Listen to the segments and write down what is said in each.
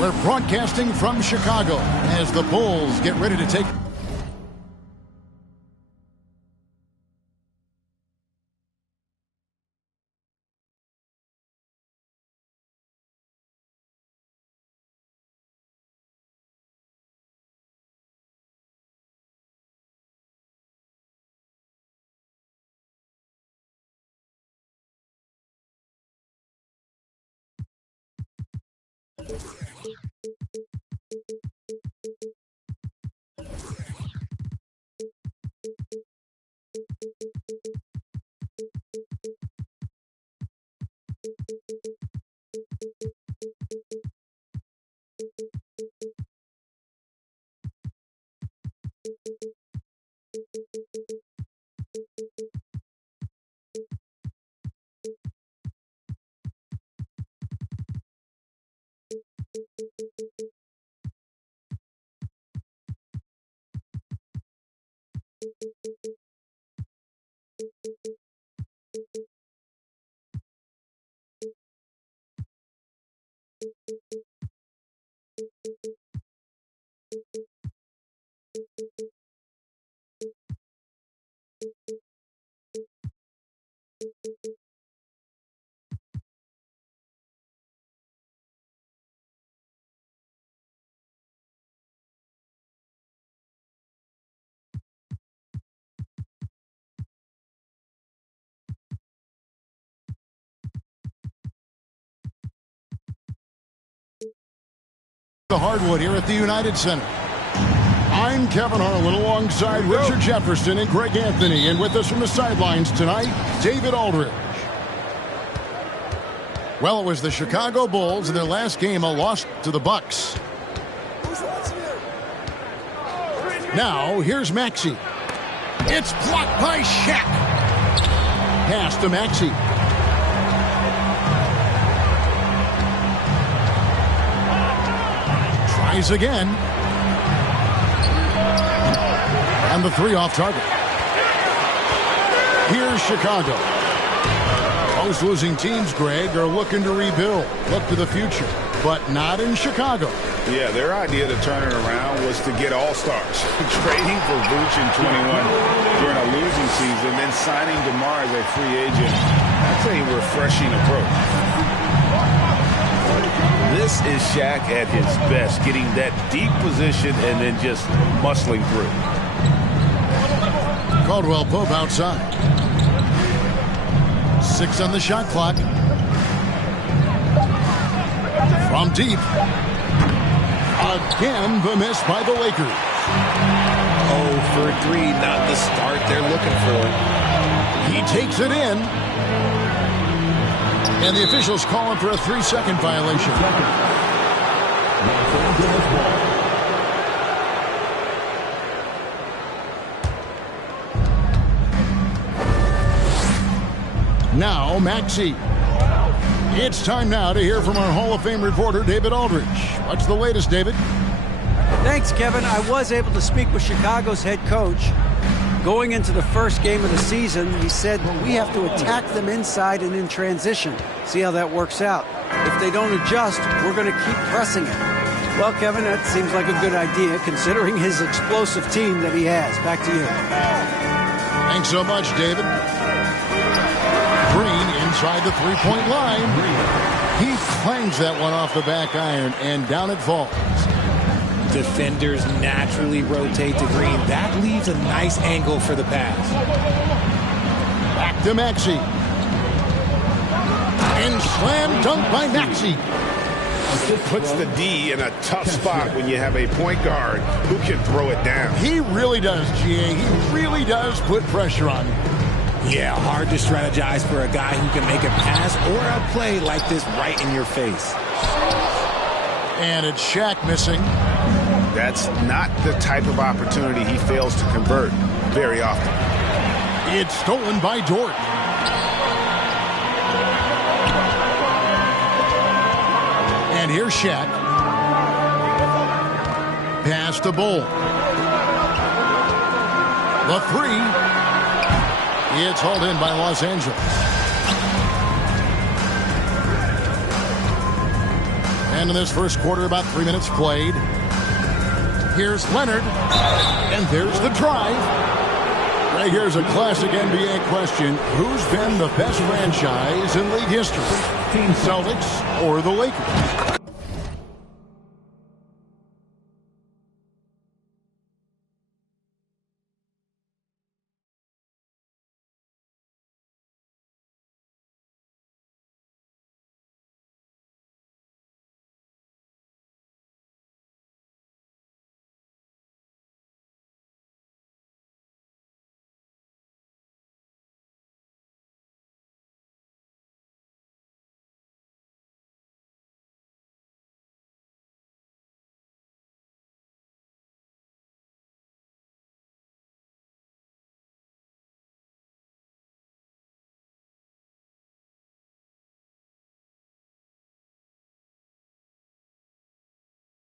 We're broadcasting from Chicago as the Bulls get ready to take... The hardwood here at the United Center. I'm Kevin Harlan alongside Richard Jefferson and Greg Anthony, and with us from the sidelines tonight, David Aldridge. Well, it was the Chicago Bulls in their last game, a loss to the Bucks. Now, here's Maxey. It's blocked by Shaq. Pass to Maxey. Tries again. And the three off target. Here's Chicago. Most losing teams, Greg, are looking to rebuild, look to the future, but not in Chicago. Yeah, their idea to turn it around was to get all-stars. Trading for Vooch in 21 during a losing season, then signing DeMar as a free agent. That's a refreshing approach. This is Shaq at his best, getting that deep position and then just muscling through. Caldwell Pope outside. 6 on the shot clock. From deep. Again, the miss by the Lakers. 0 for 3, not the start they're looking for. He takes it in. And the officials call him for a 3-second violation. Now, Maxey. It's time now to hear from our Hall of Fame reporter, David Aldridge. What's the latest, David? Thanks, Kevin. I was able to speak with Chicago's head coach. Going into the first game of the season, he said, we have to attack them inside and in transition. See how that works out. If they don't adjust, we're going to keep pressing it. Well, Kevin, that seems like a good idea, considering his explosive team that he has. Back to you. Thanks so much, David. Green inside the three-point line. He clangs that one off the back iron, and down it falls. Defenders naturally rotate to Green. That leaves a nice angle for the pass. Back to Maxey. And slam dunk by Maxey. Puts the D in a tough spot when you have a point guard who can throw it down. He really does, GA. He really does put pressure on him. Yeah, hard to strategize for a guy who can make a pass or a play like this right in your face. And it's Shaq missing. That's not the type of opportunity he fails to convert very often. It's stolen by Dort. And here's Shaq. Pass to Bull. The three. It's hauled in by Los Angeles. And in this first quarter, about 3 minutes played. Here's Leonard, and there's the drive. Right here's a classic NBA question. Who's been the best franchise in league history? Celtics or the Lakers?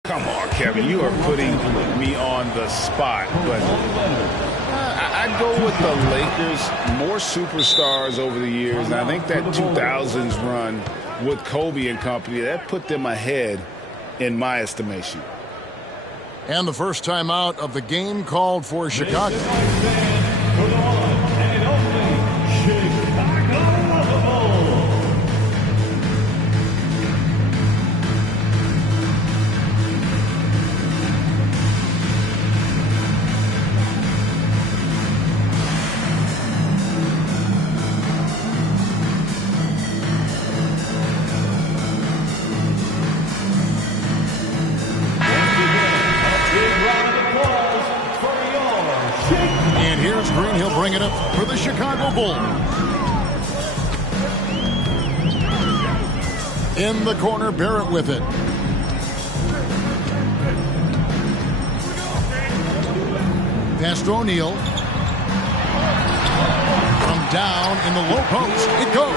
Come on, Kevin, you are putting me on the spot, but I'd go with the Lakers. More superstars over the years, and I think that 2000s run with Kobe and company, that put them ahead in my estimation. And the first time out of the game called for Chicago. Bring it up for the Chicago Bulls. In the corner, Barrett with it. Pass to O'Neal. From down in the low post, it goes.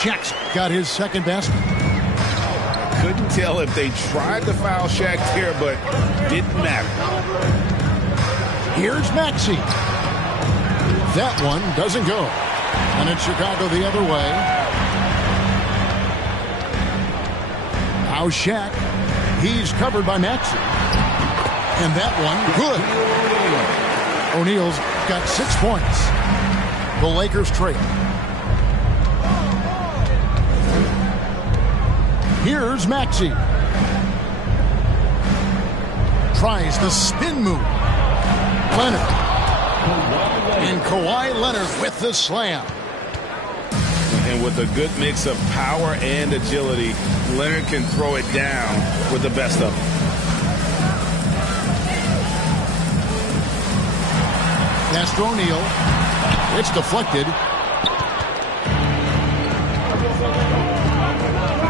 Shaq's got his second basket. Couldn't tell if they tried to foul Shaq there, but didn't matter. Here's Maxey. That one doesn't go. And it's Chicago the other way. Now Shaq. He's covered by Maxey. And that one, good. O'Neal's got 6 points. The Lakers trail. Here's Maxey. Tries the spin move. Leonard. And Kawhi Leonard with the slam. And with a good mix of power and agility, Leonard can throw it down with the best of them. Pass to O'Neal. It's deflected.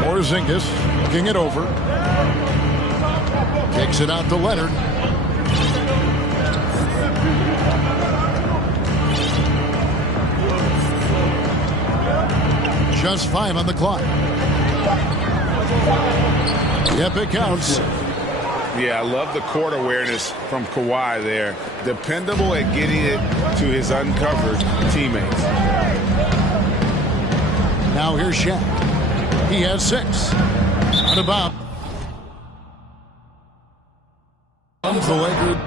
Porzingis looking it over. Kicks it out to Leonard. Just 5 on the clock. Yep, it counts. Yeah, I love the court awareness from Kawhi there. Dependable at getting it to his uncovered teammates. Now here's Shaq. He has 6. Out of bounds. The Lakers.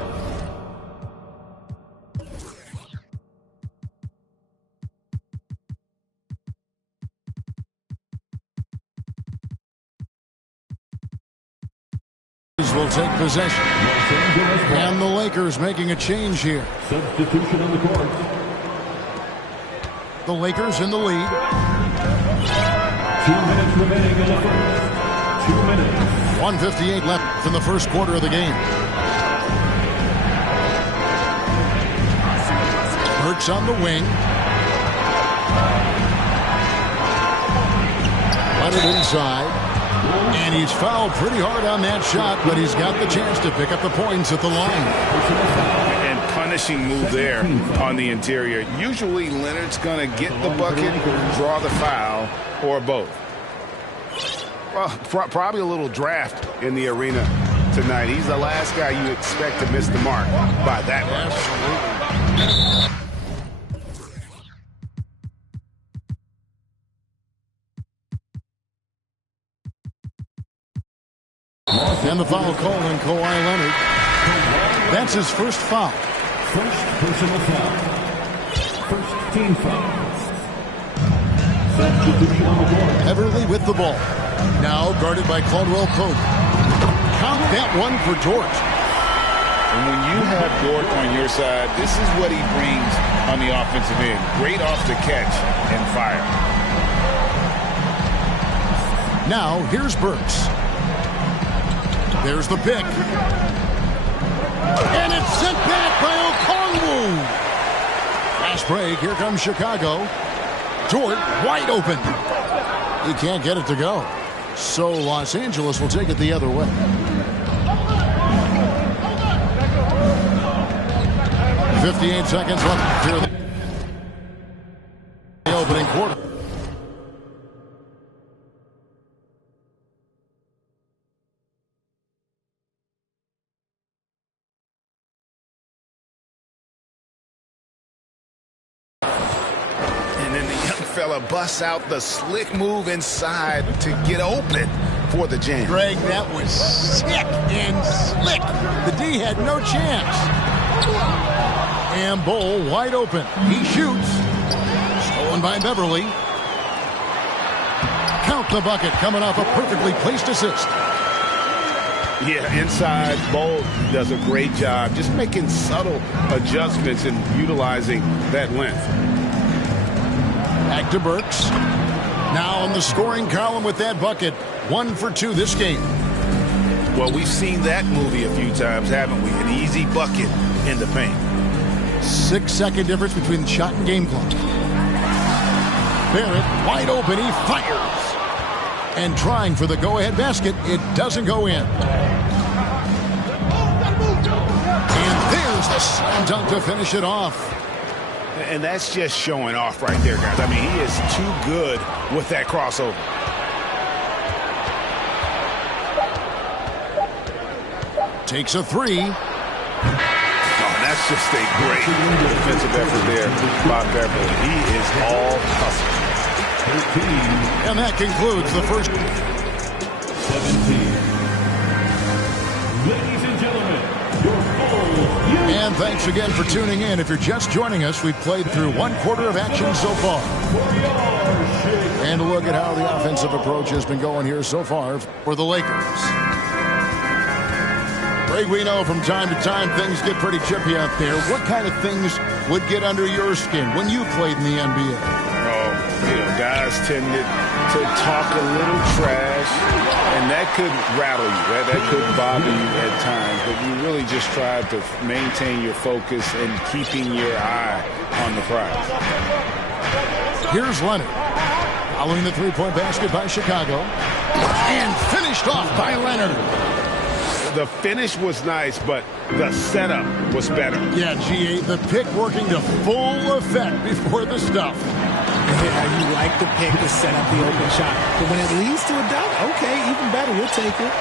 Will take possession. And the Lakers making a change here. Substitution on the court. The Lakers in the lead. 2 minutes remaining in the first. 2 minutes. 1:58 left in the first quarter of the game. Burks on the wing. Let it inside. And he's fouled pretty hard on that shot, but he's got the chance to pick up the points at the line. And punishing move there on the interior. Usually Leonard's going to get the bucket, draw the foul, or both. Well, probably a little draft in the arena tonight. He's the last guy you expect to miss the mark by that much. Absolutely. And the foul called on Kawhi Leonard. That's his first foul. First personal foul. First team foul. Substitution on the board. Everly with the ball. Now guarded by Caldwell Pope. Count that one for Dort. And when you have Dort on your side, this is what he brings on the offensive end. Great off the catch and fire. Now here's Burks. There's the pick. And it's sent back by Okongwu. Fast break. Here comes Chicago. Dort wide open. He can't get it to go. So Los Angeles will take it the other way. 58 seconds left here in the opening quarter. And then the young fella busts out the slick move inside to get open for the jam. Greg, that was sick and slick. The D had no chance. And Bull wide open. He shoots. Stolen by Beverly. Count the bucket coming off a perfectly placed assist. Yeah, inside, Bull does a great job just making subtle adjustments and utilizing that length. Back to Burks. Now on the scoring column with that bucket. 1 for 2 this game. Well, we've seen that movie a few times, haven't we? An easy bucket in the paint. 6-second difference between the shot and game clock. Barrett wide open. He fires. And trying for the go-ahead basket. It doesn't go in. And there's the slam dunk to finish it off. And that's just showing off right there, guys. I mean, he is too good with that crossover. Takes a three. That's just a great defensive effort there by Beverly. He is all hustle. And that concludes the first. 17. Ladies and gentlemen, your full. And thanks again for tuning in. If you're just joining us, we've played through 1/4 of action so far. And a look at how the offensive approach has been going here so far for the Lakers. Greg, we know from time to time things get pretty chippy out there. What kind of things would get under your skin when you played in the NBA? Oh, guys tended to talk a little trash, and that could rattle you. That could bother you at times, but you really just tried to maintain your focus and keeping your eye on the prize. Here's Leonard. Following the three-point basket by Chicago. And finished off by Leonard. The finish was nice, but the setup was better. Yeah, G8, the pick working to full effect before the stuff. Yeah, you like the pick to set up the open shot. But when it leads to a dunk, okay, even better, we'll take it.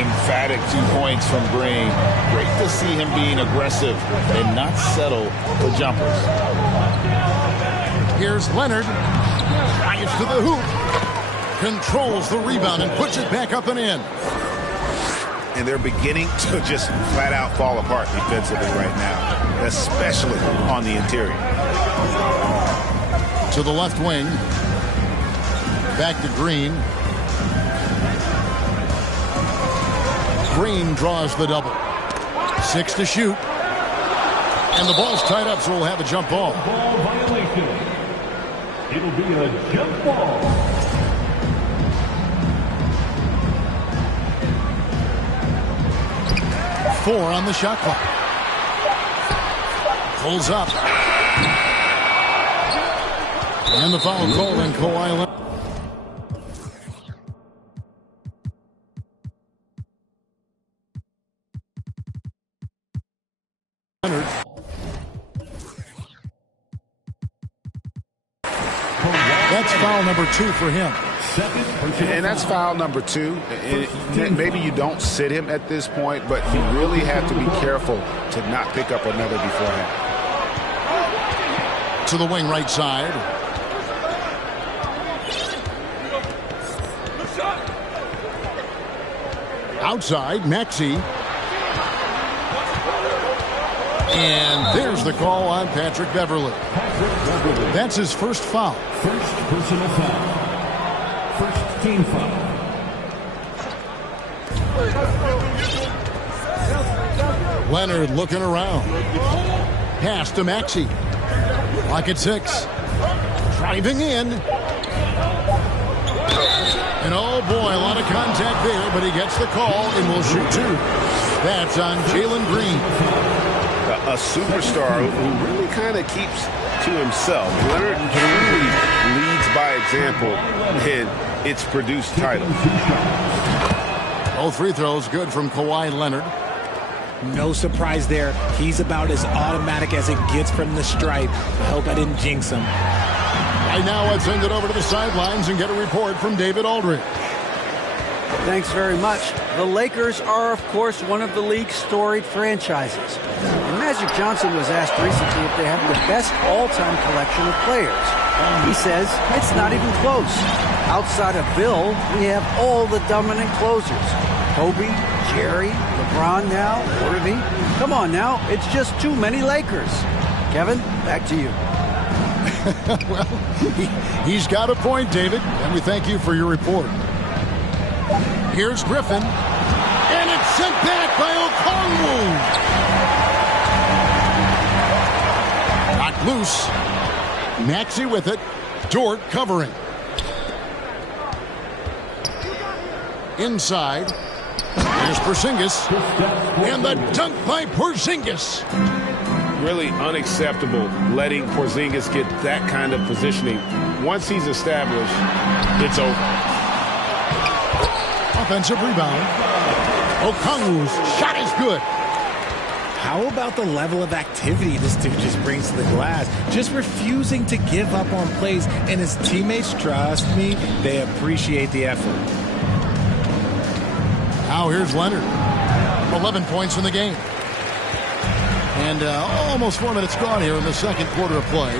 Emphatic 2 points from Green. Great to see him being aggressive and not settle for jumpers. Here's Leonard. Drives to the hoop. Controls the rebound and puts it back up and in. And they're beginning to just flat out fall apart defensively right now, especially on the interior. To the left wing. Back to Green. Green draws the double. 6 to shoot. And the ball's tied up, so we'll have a jump ball. Ball violation. It'll be a jump ball. Four on the shot clock. Pulls up. And the foul called on Kawhi Leonard. That's foul number 2 for him. And that's foul number 2. And maybe you don't sit him at this point, but you really have to be careful to not pick up another beforehand. To the wing right side. Outside, Maxey. And there's the call on Patrick Beverley. That's his first foul. First personal foul. First team foul. Leonard looking around. Pass to Maxey. Lock at 6. Driving in. And oh boy, a lot of contact there, but he gets the call and will shoot 2. That's on Jalen Green. A superstar who really kind of keeps to himself. Leonard truly leads by example, and it's produced titles. Both free throws good from Kawhi Leonard. No surprise there. He's about as automatic as it gets from the stripe. I hope I didn't jinx him. Right now, let's send it over to the sidelines and get a report from David Aldridge. Thanks very much. The Lakers are, of course, one of the league's storied franchises. And Magic Johnson was asked recently if they have the best all-time collection of players. He says it's not even close. Outside of Bill, we have all the dominant closers. Kobe, Jerry, LeBron now, Worthy. Come on now, it's just too many Lakers. Kevin, back to you. Well, he's got a point, David, and we thank you for your report. Here's Griffin, and it's sent back by Okongwu. Knocked loose. Maxey with it. Dort covering. Inside. Here's Porzingis. And the dunk by Porzingis. Really unacceptable letting Porzingis get that kind of positioning. Once he's established, it's over. Offensive rebound. Okongwu's shot is good. How about the level of activity this dude just brings to the glass? Just refusing to give up on plays, and his teammates, trust me, they appreciate the effort. Now here's Leonard. 11 points in the game. And almost 4 minutes gone here in the second quarter of play.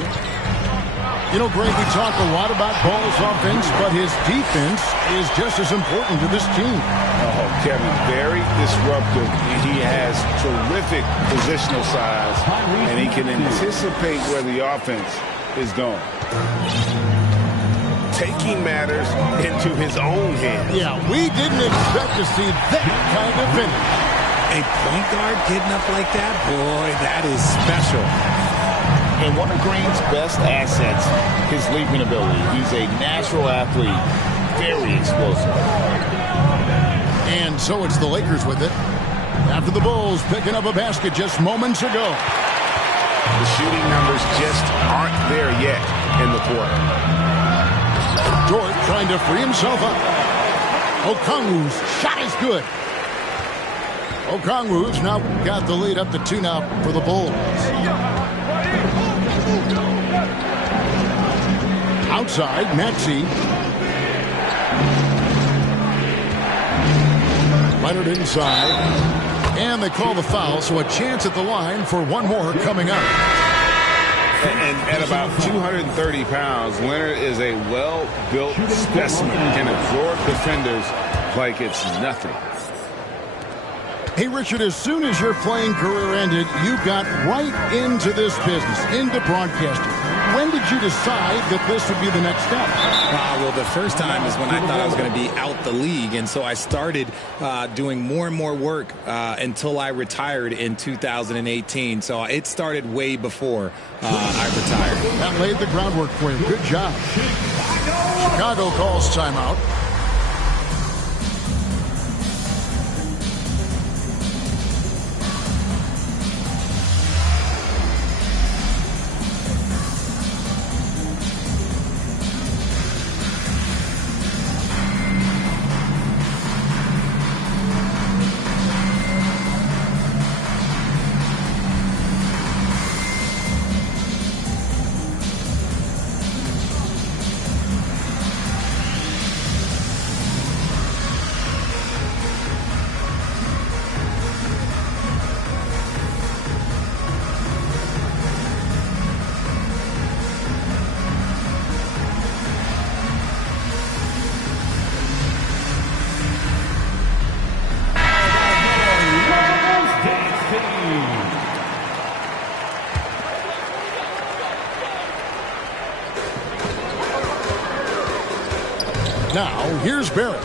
You know, Greg, we talk a lot about Ball's offense, but his defense is just as important to this team. Oh, Kevin, very disruptive. He has terrific positional size, and he can anticipate where the offense is going. Taking matters into his own hands. Yeah, we didn't expect to see that kind of finish. A point guard getting up like that, boy, that is special. And one of Green's best assets, his leaping ability. He's a natural athlete, very explosive. And so it's the Lakers with it. After the Bulls picking up a basket just moments ago. The shooting numbers just aren't there yet in the quarter. Dort trying to free himself up. Okongwu's shot is good. Okongwu's now got the lead up to 2 now for the Bulls. Outside, Maxey. Leonard inside. And they call the foul, so a chance at the line for one more coming up. And at about 230 pounds, Leonard is a well-built specimen. Can absorb defenders like it's nothing. Hey, Richard, as soon as your playing career ended, you got right into this business, into broadcasting. When did you decide that this would be the next step? Well, the first time is when I thought I was going to be out the league, and so I started doing more and more work until I retired in 2018. So it started way before I retired. That laid the groundwork for you. Good job. Chicago calls timeout. Now, here's Barrett.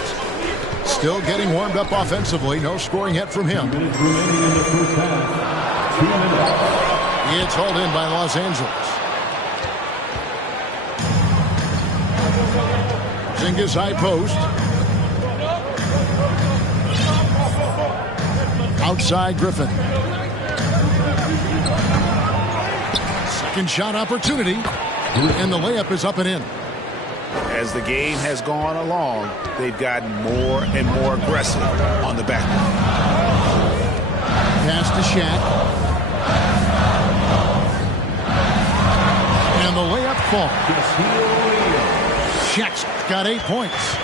Still getting warmed up offensively. No scoring yet from him. 2 minutes remaining in the first half. 2 minutes. It's hauled in by Los Angeles. Zingas high post. Outside Griffin. Second shot opportunity. And the layup is up and in. As the game has gone along, they've gotten more and more aggressive on the back. Pass to Shaq. And the layup falls. Shaq's got 8 points.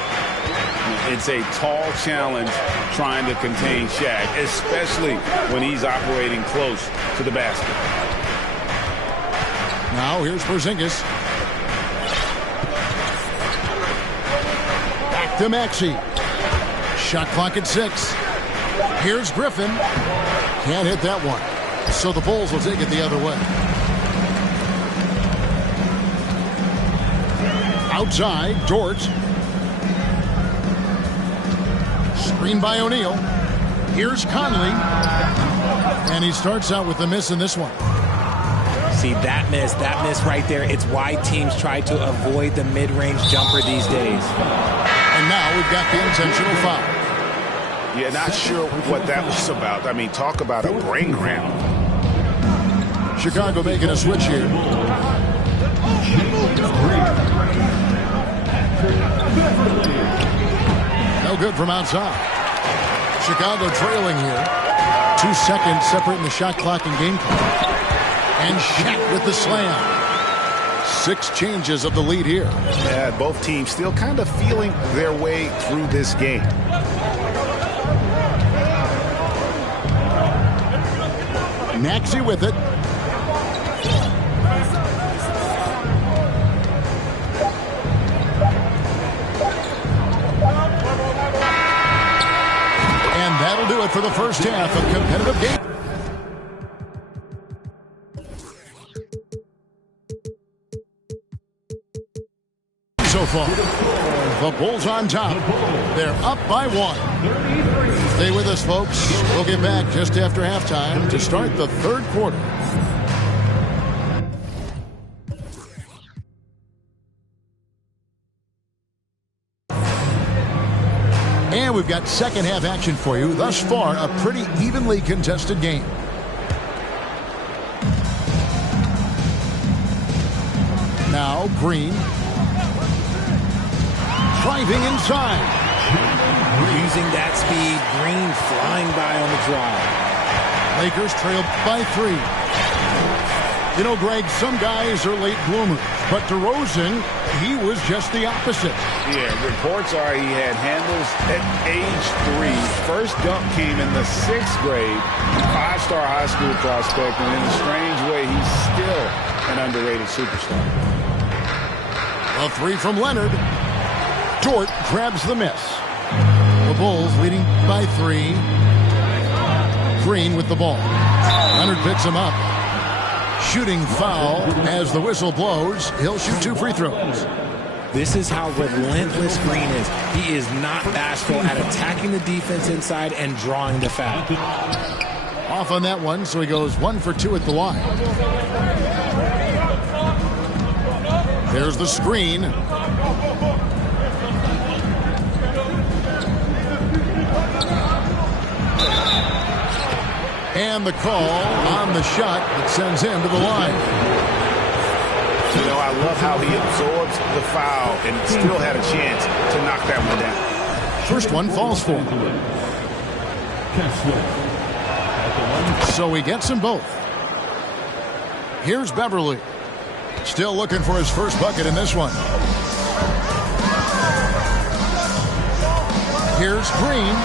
It's a tall challenge trying to contain Shaq, especially when he's operating close to the basket. Now here's Porzingis. Back to Maxey. Shot clock at 6. Here's Griffin. Can't hit that one. So the Bulls will take it the other way. Outside, Dort. Screen by O'Neal. Here's Conley. And he starts out with a miss in this one. See, that miss right there, it's why teams try to avoid the mid-range jumper these days. And now we've got the intentional foul. Yeah, not sure what that was about. I mean, talk about a brain cramp. Chicago making a switch here. No good from outside. Chicago trailing here. 2 seconds separating the shot clock and game clock. And Shaq with the slam. 6 changes of the lead here. Yeah, both teams still kind of feeling their way through this game. Maxey with it. And that'll do it for the first half of competitive game. So far, the Bulls on top. They're up by 1. Stay with us, folks. We'll get back just after halftime to start the third quarter. And we've got second half action for you. Thus far, a pretty evenly contested game. Now, Green. Driving inside. Using that speed, Green flying by on the drive. Lakers trail by 3. You know, Greg, some guys are late bloomers, but DeRozan, he was just the opposite. Yeah, reports are he had handles at age 3. First dunk came in the 6th grade. 5-star high school prospect, and in a strange way, he's still an underrated superstar. A 3 from Leonard. Dort grabs the miss. The Bulls leading by 3. Green with the ball. Leonard picks him up. Shooting foul as the whistle blows. He'll shoot 2 free throws. This is how relentless Green is. He is not bashful at attacking the defense inside and drawing the foul. Off on that one, so he goes 1 for 2 at the line. There's the screen. And the call on the shot that sends him to the line. You know, I love how he absorbs the foul and still had a chance to knock that one down. First one falls for him. So he gets them both. Here's Beverly. Still looking for his first bucket in this one. Here's Green.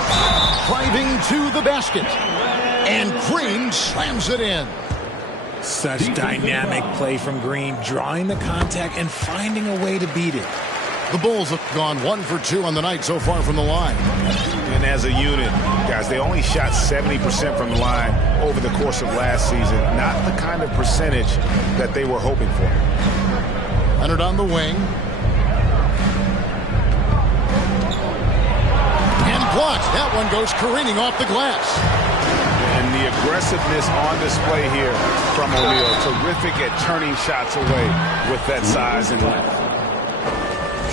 Driving to the basket. And Green slams it in. Such dynamic play from Green, drawing the contact and finding a way to beat it. The Bulls have gone 1 for 2 on the night so far from the line. And as a unit, guys, they only shot 70% from the line over the course of last season. Not the kind of percentage that they were hoping for. Leonard on the wing. That one goes careening off the glass. And the aggressiveness on display here from O'Neal. Terrific at turning shots away with that size and length.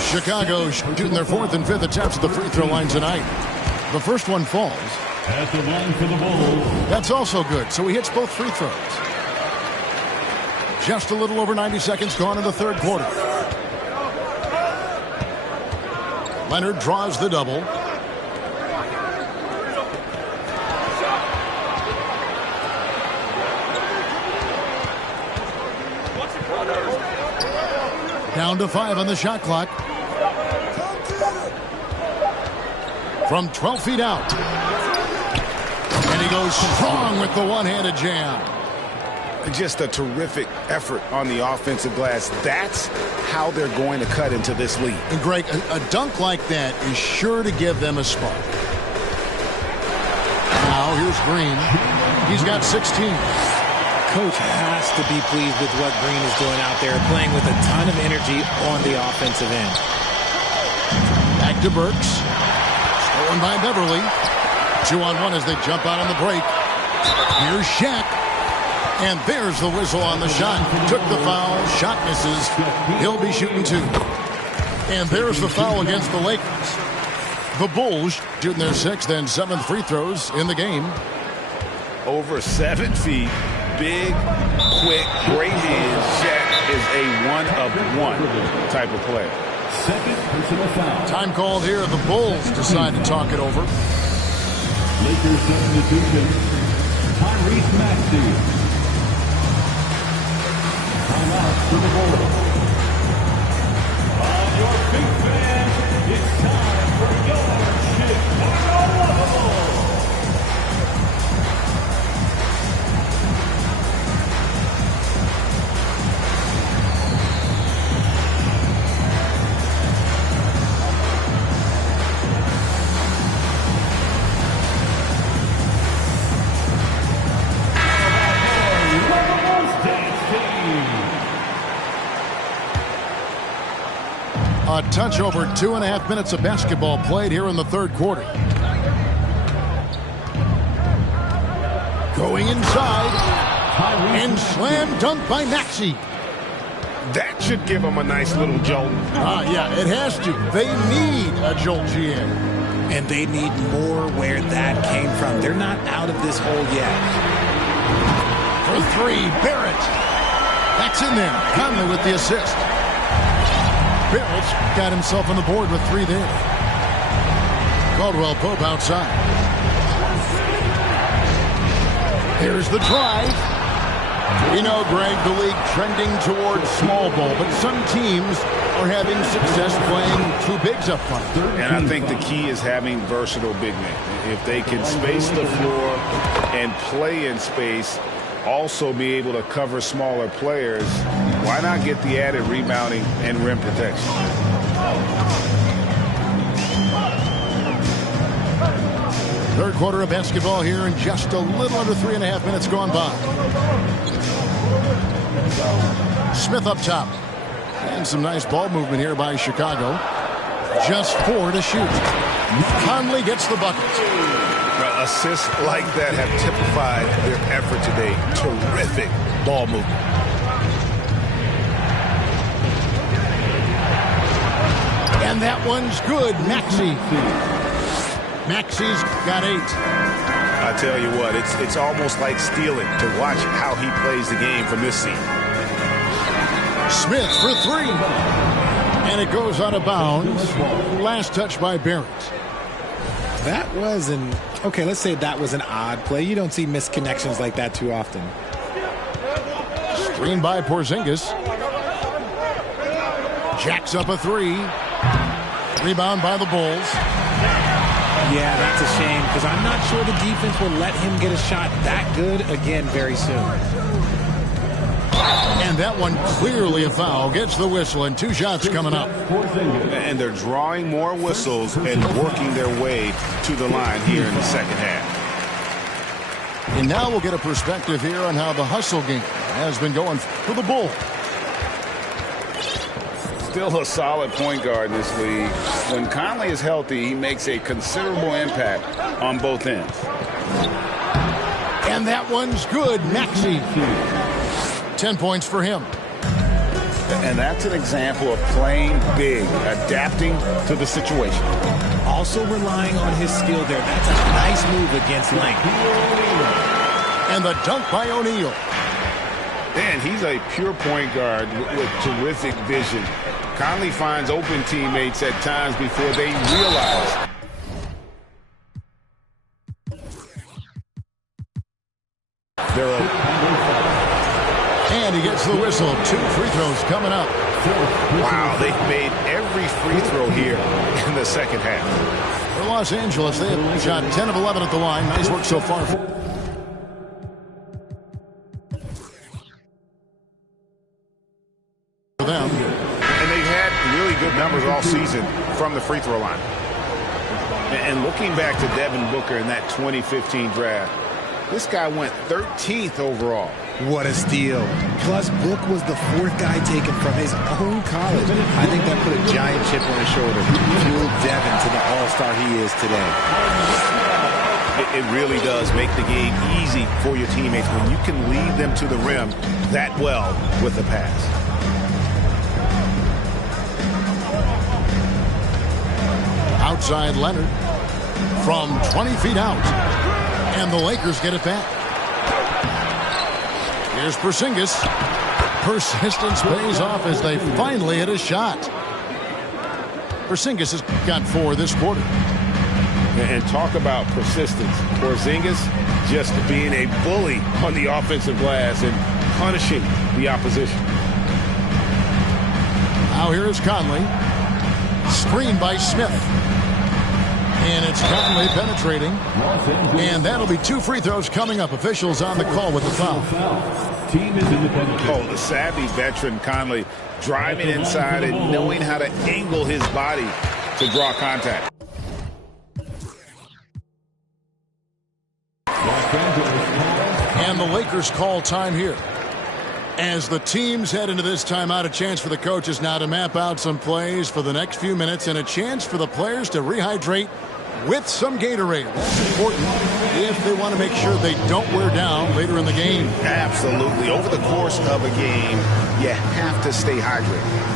Chicago shooting their 4th and 5th attempts at the free throw line tonight. The first one falls. At the line for the Bulls. That's also good, so he hits both free throws. Just a little over 90 seconds gone in the third quarter. Leonard draws the double. Down to 5 on the shot clock. From 12 feet out. And he goes strong with the one-handed jam. Just a terrific effort on the offensive glass. That's how they're going to cut into this lead. And Greg, a dunk like that is sure to give them a spark. Now here's Green. He's got 16. Coach has to be pleased with what Green is doing out there, playing with a ton of energy on the offensive end. Back to Burks. Stolen by Beverly. 2-on-1 as they jump out on the break. Here's Shaq. And there's the whistle on the shot. Took the foul. Shot misses. He'll be shooting 2. And there's the foul against the Lakers. The Bulls shooting their 6th and 7th free throws in the game. Over 7 feet. Big, quick, great hands. Shaq is a one-of-one type of player. Second personal foul. Time called here. The Bulls decide to talk it over. Lakers substitution. Tyrese Maxey. Timeout for the Bulls. On your big fan, it's time for your Chicago Bulls. A touch over 2.5 minutes of basketball played here in the third quarter. Going inside. And slam dunk by Maxey. That should give them a nice little jolt. Yeah, it has to. They need a jolt, GM. And they need more where that came from. They're not out of this hole yet. For 3, Barrett. That's in there. Conley with the assist. Barrett's got himself on the board with 3 there. Caldwell Pope outside. Here's the drive. We know, Greg, the league trending towards small ball, but some teams are having success playing 2 bigs up front. And I think the key is having versatile big men. If they can space the floor and play in space, also be able to cover smaller players, why not get the added rebounding and rim protection? Third quarter of basketball here, and just a little under 3.5 minutes gone by. Smith up top. And some nice ball movement here by Chicago. Just 4 to shoot. Conley gets the bucket. Well, assists like that have typified their effort today. Terrific ball movement. And that one's good. Maxey. Maxey's got 8. I tell you what, it's almost like stealing to watch how he plays the game from this seat. Smith for 3. And it goes out of bounds. Last touch by Barrett. That was okay, let's say that was an odd play. You don't see missed connections like that too often. Screen by Porzingis. Jacks up a 3. Rebound by the Bulls. Yeah, that's a shame because I'm not sure the defense will let him get a shot that good again very soon. And that one clearly a foul. Gets the whistle, and 2 shots coming up. And they're drawing more whistles and working their way to the line here in the second half. And now we'll get a perspective here on how the hustle game has been going for the Bulls. still a solid point guard in this league. When Conley is healthy, he makes a considerable impact on both ends. And that one's good. Maxey. 10 points for him. And that's an example of playing big, adapting to the situation. Also relying on his skill there. That's a nice move against length. And the dunk by O'Neal. And he's a pure point guard with terrific vision. Conley finds open teammates at times before they realize. And he gets the whistle. 2 free throws coming up. Wow, they've made every free throw here in the second half. For Los Angeles, they have shot 10 of 11 at the line. Nice work so far. For them. And they've had really good numbers all season from the free throw line. And looking back to Devin Booker in that 2015 draft, this guy went 13th overall. What a steal. Plus, Book was the 4th guy taken from his own college. I think that put a giant chip on his shoulder. Fueled Devin to the all-star he is today. It really does make the game easy for your teammates when you can lead them to the rim that well with the pass. Outside Leonard from 20 feet out. And the Lakers get it back. Here's Porzingis. Persistence pays off as they finally hit a shot. Porzingis has got 4 this quarter. And talk about persistence. Porzingis just being a bully on the offensive glass and punishing the opposition. Now here is Conley. Screen by Smith. And it's Conley penetrating. And that'll be 2 free throws coming up. Officials on the call with the foul. Team is in the penalty. Oh, the savvy veteran Conley driving inside and knowing how to angle his body to draw contact. And the Lakers call time here. As the teams head into this timeout, a chance for the coaches now to map out some plays for the next few minutes and a chance for the players to rehydrate with some Gatorade. That's important if they want to make sure they don't wear down later in the game. Absolutely. Over the course of a game, you have to stay hydrated.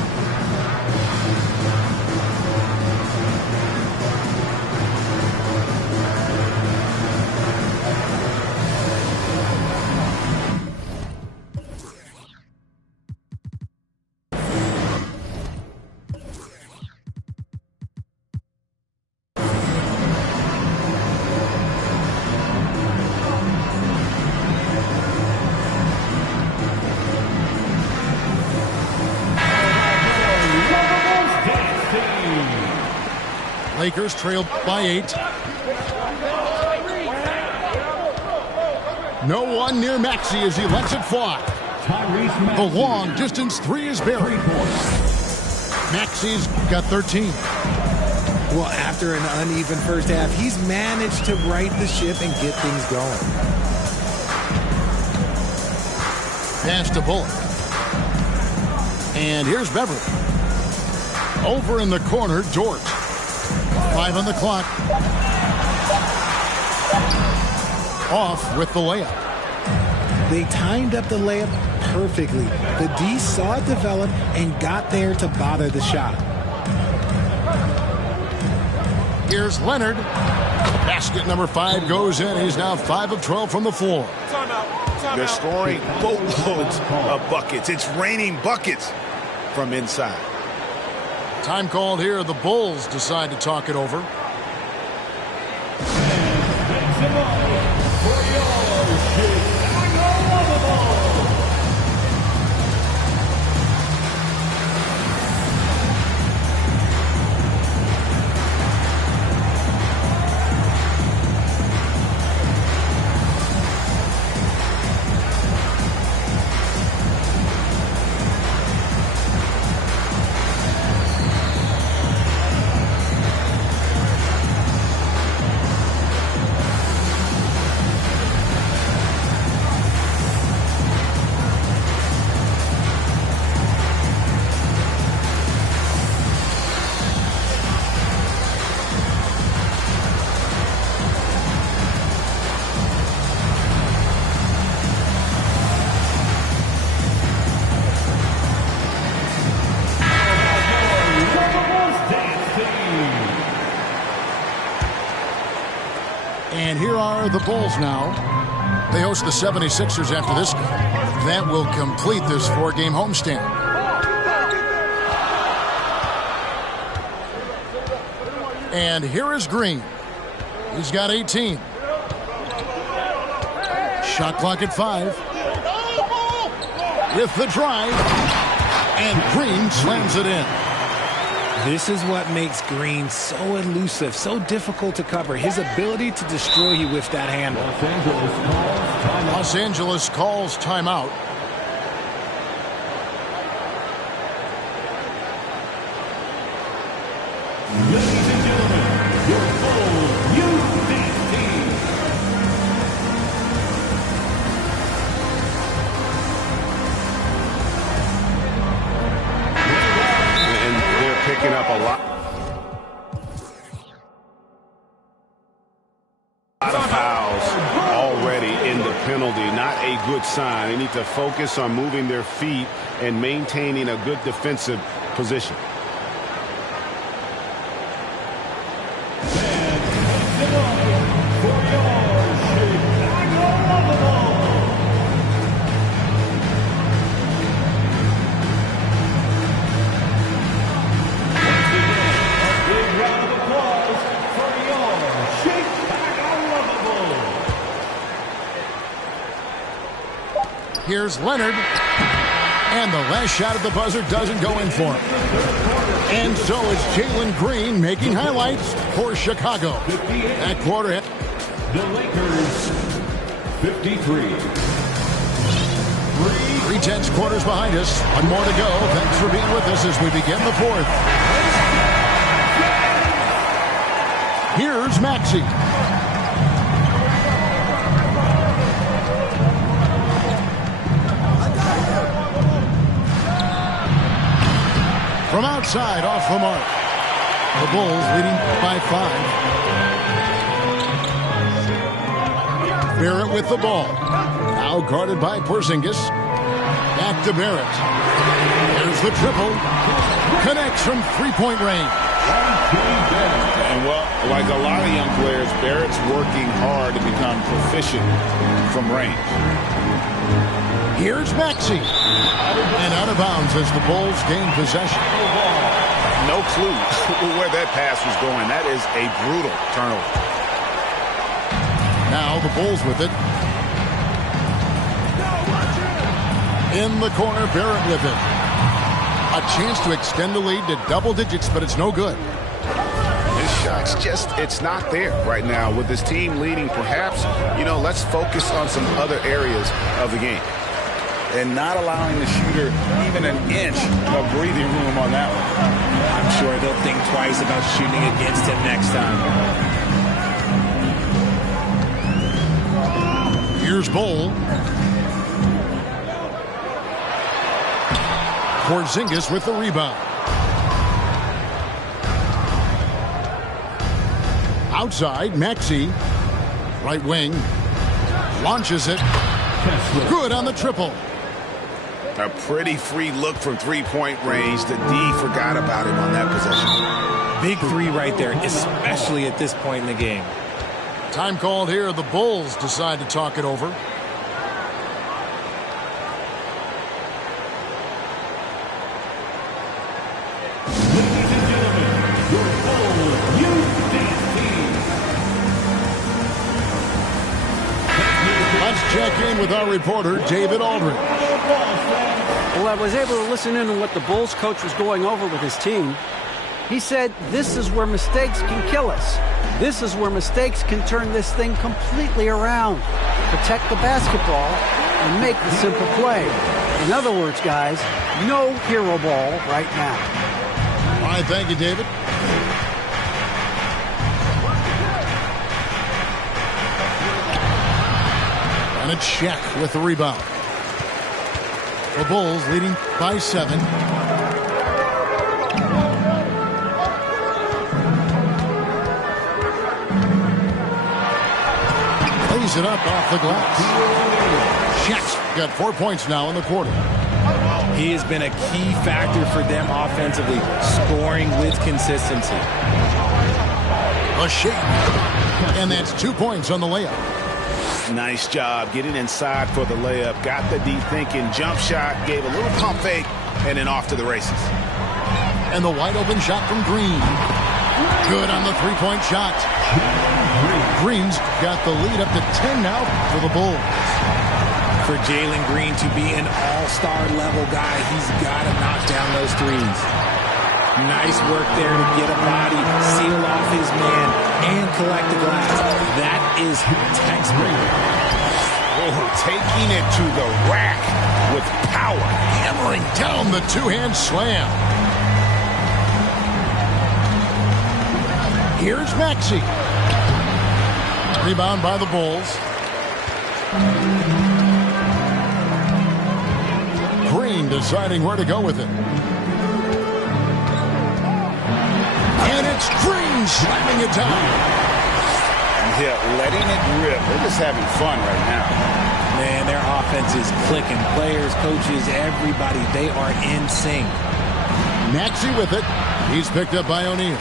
Lakers trail by 8. No one near Maxey as he lets it fly. The long distance 3 is buried. Maxey's got 13. Well, after an uneven first half, he's managed to right the ship and get things going. Pass to Bullock. And here's Beverly. Over in the corner, George. 5 on the clock. Off with the layup. They timed up the layup perfectly. The D saw it develop and got there to bother the shot. Here's Leonard. Basket number 5 goes in. He's now 5 of 12 from the floor. They're scoring boatloads of buckets. It's raining buckets from inside. Time called here. The Bulls decide to talk it over. And here are the Bulls now. They host the 76ers after this game. That will complete this 4-game homestand. And here is Green. He's got 18. Shot clock at 5. With the drive. And Green slams it in. This is what makes Green so elusive, so difficult to cover. His ability to destroy you with that handle. Los Angeles calls timeout. Ladies and gentlemen, your Bulls youth team. And they're picking up a lot of fouls already in the penalty. Not a good sign. They need to focus on moving their feet and maintaining a good defensive position. Here's Leonard. And the last shot at the buzzer doesn't go in for him. And so is Jalen Green making highlights for Chicago. At quarter. The Lakers, 53. 3/10 quarters behind us. One more to go. Thanks for being with us as we begin the fourth. Here's Maxey. From outside, off the mark. The Bulls leading by 5. Barrett with the ball. Now guarded by Porzingis. Back to Barrett. There's the triple. Connects from three-point range. And, well, like a lot of young players, Barrett's working hard to become proficient from range. Here's Maxey. And out of bounds as the Bulls gain possession. No clue where that pass was going. That is a brutal turnover. Now the Bulls with it. In the corner, Barrett with it. A chance to extend the lead to double digits, but it's no good. His shot's just, it's not there right now. With his team leading, perhaps, let's focus on some other areas of the game. And not allowing the shooter even an inch of breathing room on that one. I'm sure they'll think twice about shooting against him next time. Here's Bol. Porzingis with the rebound. Outside, Maxey. Right wing. Launches it. Good on the triple. A pretty free look from three-point range. The D forgot about him on that possession. Big three right there, especially at this point in the game. Time called here. The Bulls decide to talk it over. Ladies and gentlemen, your Bulls youth team. Let's check in with our reporter, David Aldridge. Well, I was able to listen in on what the Bulls coach was going over with his team. He said, this is where mistakes can kill us. This is where mistakes can turn this thing completely around. Protect the basketball and make the simple play. In other words, guys, no hero ball right now. All right, thank you, David. And it's Shaq with the rebound. The Bulls leading by 7. Lays it up off the glass. Shaq's got 4 points now in the quarter. He has been a key factor for them offensively, scoring with consistency. A shake. And that's 2 points on the layup. Nice job getting inside for the layup. Got the D thinking. Jump shot. Gave a little pump fake. And then off to the races. And the wide open shot from Green. Good on the three-point shot. Green's got the lead up to 10 now for the Bulls. For Jalen Green to be an all-star level guy, he's got to knock down those threes. Nice work there to get a body, seal off his man, and collect the glass. That is textbook. Oh, taking it to the rack with power. Hammering down the two-hand slam. Here's Maxey. Rebound by the Bulls. Green deciding where to go with it. And it's Green slamming it down. Yeah, letting it rip. They're just having fun right now. Man, their offense is clicking. Players, coaches, everybody, they are in sync. Maxey with it. He's picked up by O'Neal.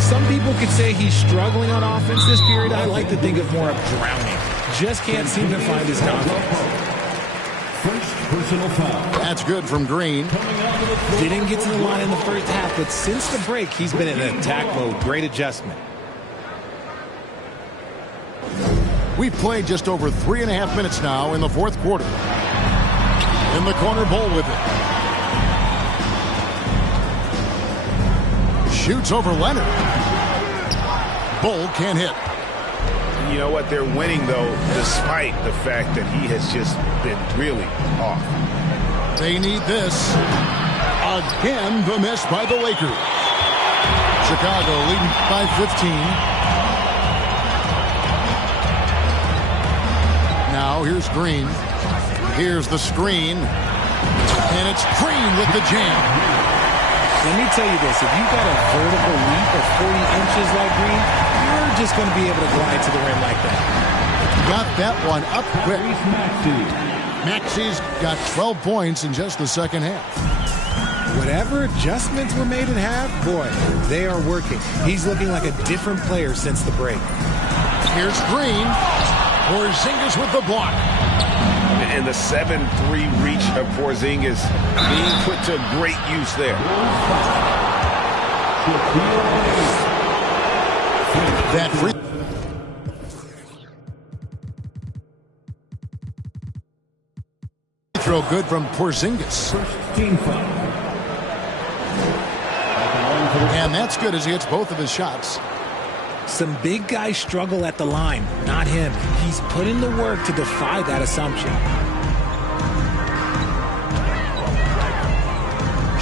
Some people could say he's struggling on offense this period. I like to think of more of drowning. Just can't seem to find his confidence. First personal foul. That's good from Green. Didn't get to the line in the first half, but since the break, he's been in attack mode. Great adjustment. We've played just over 3.5 minutes now in the fourth quarter. In the corner, Bull with it. Shoots over Leonard. Bull can't hit. You know what? They're winning, though, despite the fact that he has just been really off. They need this. Again, the miss by the Lakers. Chicago leading by 15. Now here's Green. Here's the screen. And it's Green with the jam. Let me tell you this, if you've got a vertical leap of 40 inches like Green, you're just going to be able to glide to the rim like that. Got that one up quick. Maxey's got 12 points in just the second half. Whatever adjustments were made at half, boy, they are working. He's looking like a different player since the break. Here's Green. Porzingis with the block. And the 7-3 reach of Porzingis being put to great use there. That free throw good from Porzingis. And that's good as he hits both of his shots. Some big guys struggle at the line, not him. He's put in the work to defy that assumption.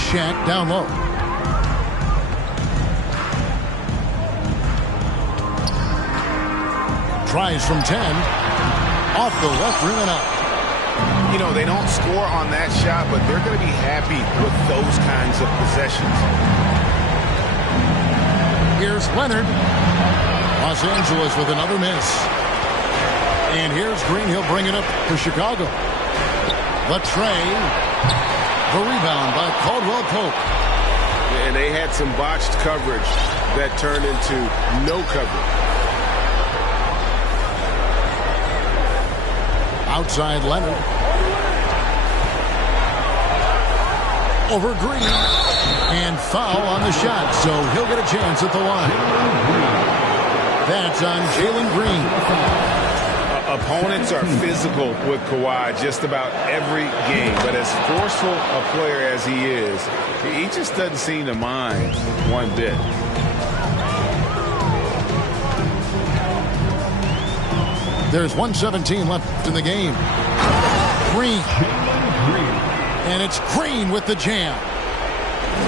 Shaq down low. Tries from 10. Off the left rim and out. You know, they don't score on that shot, but they're going to be happy with those kinds of possessions. Here's Leonard. Los Angeles with another miss. And here's Green. He'll bring it up for Chicago. The tray. The rebound by Caldwell Pope. And they had some botched coverage that turned into no coverage. Outside Leonard. Over Green. And foul on the shot, so he'll get a chance at the line. That's on Jalen Green. Opponents are physical with Kawhi just about every game, but as forceful a player as he is, he just doesn't seem to mind one bit. There's 1:17 left in the game. Green. And it's Green with the jam.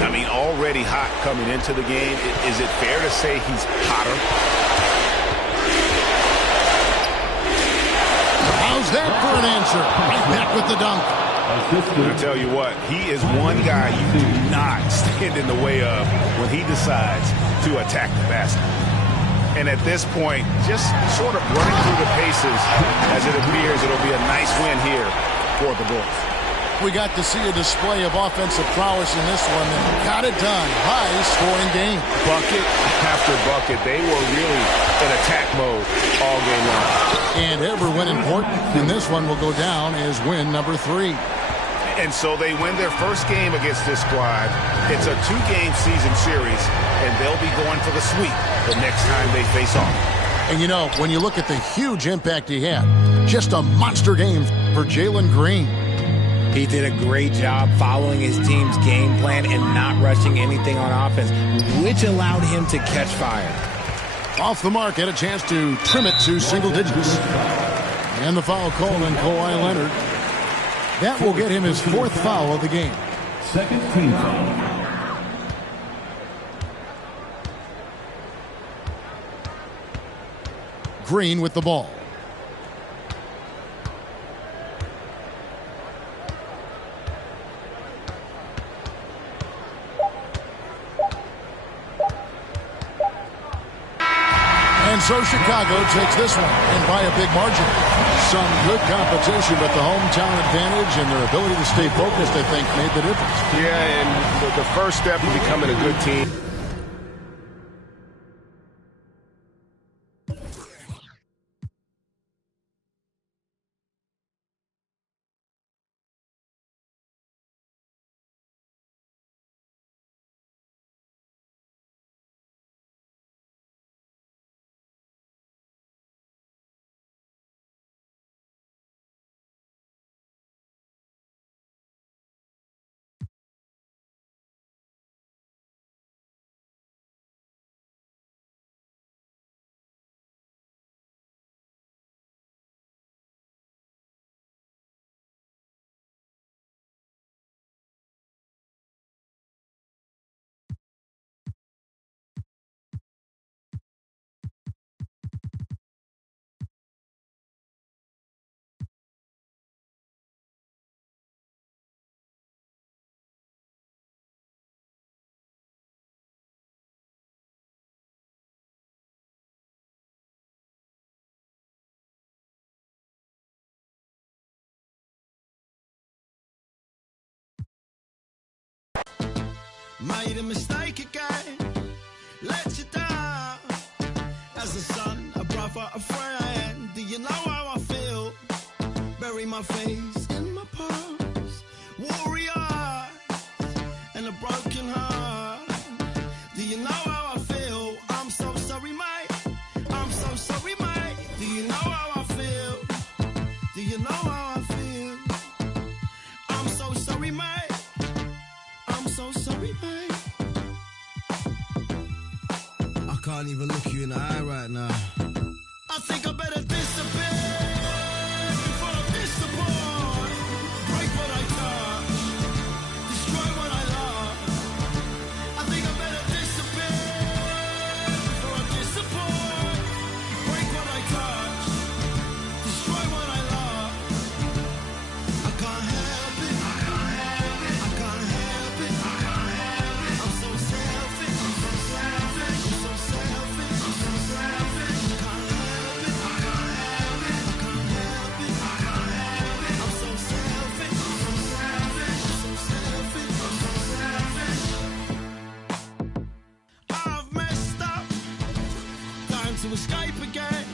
I mean, already hot coming into the game. Is it fair to say he's hotter? How's that for an answer? Right back with the dunk. I'll tell you what, he is one guy you do not stand in the way of when he decides to attack the basket. And at this point, just sort of running through the paces as it appears it'll be a nice win here for the Bulls. We got to see a display of offensive prowess in this one that got it done. High-scoring game. Bucket after bucket. They were really in attack mode all game long. And every win important. And this one will go down as win number 3. And so they win their first game against this squad. It's a 2-game season series, and they'll be going for the sweep the next time they face off. And, you know, when you look at the huge impact he had, just a monster game for Jalen Green. He did a great job following his team's game plan and not rushing anything on offense, which allowed him to catch fire. Off the mark, had a chance to trim it to single digits. And the foul called on Kawhi Leonard. That will get him his 4th foul of the game. Second team foul. Green with the ball. And so Chicago takes this one, and by a big margin. Some good competition, but the hometown advantage and their ability to stay focused, I think, made the difference. Yeah, and the first step to becoming a good team. Made a mistake again, let you down. As a son, a brother, a friend, do you know how I feel? Bury my face in my past, warrior, and a broken heart. Do you know how I feel? I'm so sorry, mate. I'm so sorry, mate. Do you know how I feel? Do you know how I feel? I'm so sorry, mate. I'm so sorry, mate. I can't even look you in the eye right now. I think I better disappear before I disappoint. Break what I touch, destroy what I love. I think I better disappear before I disappoint. Break what I touch, destroy what I love. I can't help it. I can't help it. I can't help it. I can't help it. I'm so selfish. I'm so selfish. I'm so selfish. I'm so selfish. I can't help it. I can't help it. I can't help it. I can't help it. I'm so selfish. I'm so selfish. I'm so selfish. I'm so selfish. I've messed up. Time to escape again.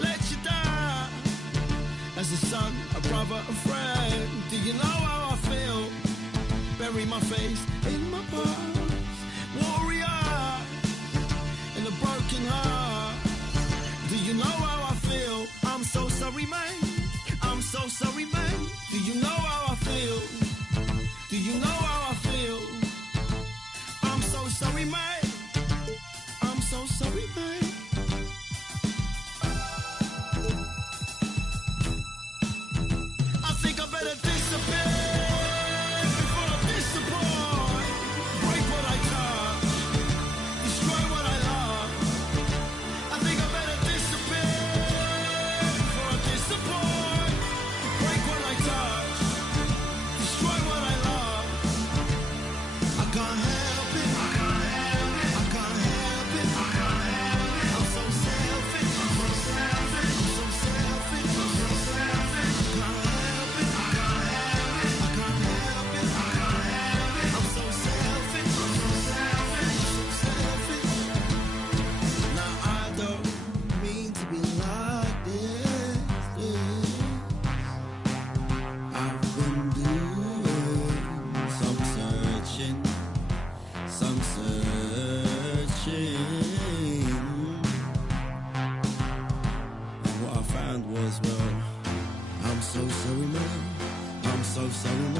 Let you down. As a son, a brother, a friend, do you know how I feel? Bury my face in my past, warrior, in a broken heart. Do you know how I feel? I'm so sorry, man. I'm so sorry, man. Do you know how I feel? Do you know how I feel? I'm so sorry, man. I'm so sorry, man. I think I better disappear before I disappoint. Break what I touch, destroy what I love. I think I better disappear before I disappoint. Break what I touch, destroy what I love. I can't help it. I can't help it. I can't help it. I can't help it. so sorry, man. I'm so sorry, man.